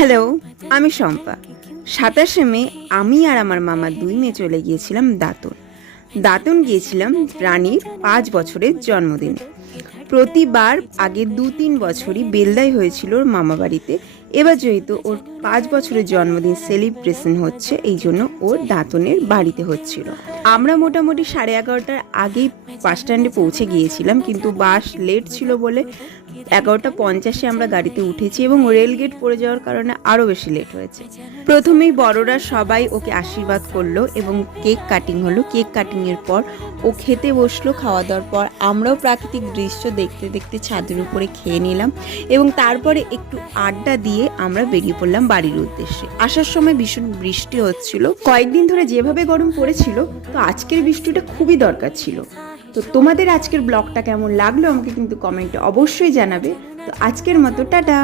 Hello, আমি শম্পা। 27শে মে আমি আর আমার মামা দুই মেয়ে চলে গিয়েছিলাম দাঁতন। দাঁতন গিয়েছিলাম রানীর 5 বছরের জন্মদিনে। প্রতিবার আগে 2-3 বছরই বেলদাই হয়েছিল ওর মামা বাড়িতে। এবার যেহেতু ওর 5 বছরের জন্মদিন সেলিব্রেশন হচ্ছে, এই জন্য ওর দাঁতনের বাড়িতে হচ্ছিল। আমরা মোটামুটি 11:30টার আগেই বাস স্ট্যান্ডে পৌঁছে গিয়েছিলাম, কিন্তু বাস লেট ছিল বলে 11:50-এ আমরা গাড়িতে উঠেছি এবং রেলগেট পড়ে যাওয়ার কারণে আরও বেশি লেট হয়েছে। প্রথমেই বড়রা সবাই ওকে আশীর্বাদ করলো এবং কেক কাটিং হলো। কেক কাটিংয়ের পর ও খেতে বসলো। খাওয়া দাওয়ার পর আমরাও প্রাকৃতিক দৃশ্য দেখতে দেখতে ছাদের উপরে খেয়ে নিলাম এবং তারপরে একটু আড্ডা দিয়ে আমরা বেরিয়ে পড়লাম বাড়ির উদ্দেশ্যে। আসার সময় ভীষণ বৃষ্টি হচ্ছিল। কয়েকদিন ধরে যেভাবে গরম পড়েছিল, তো আজকের বৃষ্টিটা খুবই দরকার ছিল। তো তোমাদের আজকের ব্লগটা কেমন লাগলো আমাকে কিন্তু কমেন্টে অবশ্যই জানাবে। তো আজকের মতো টাটা।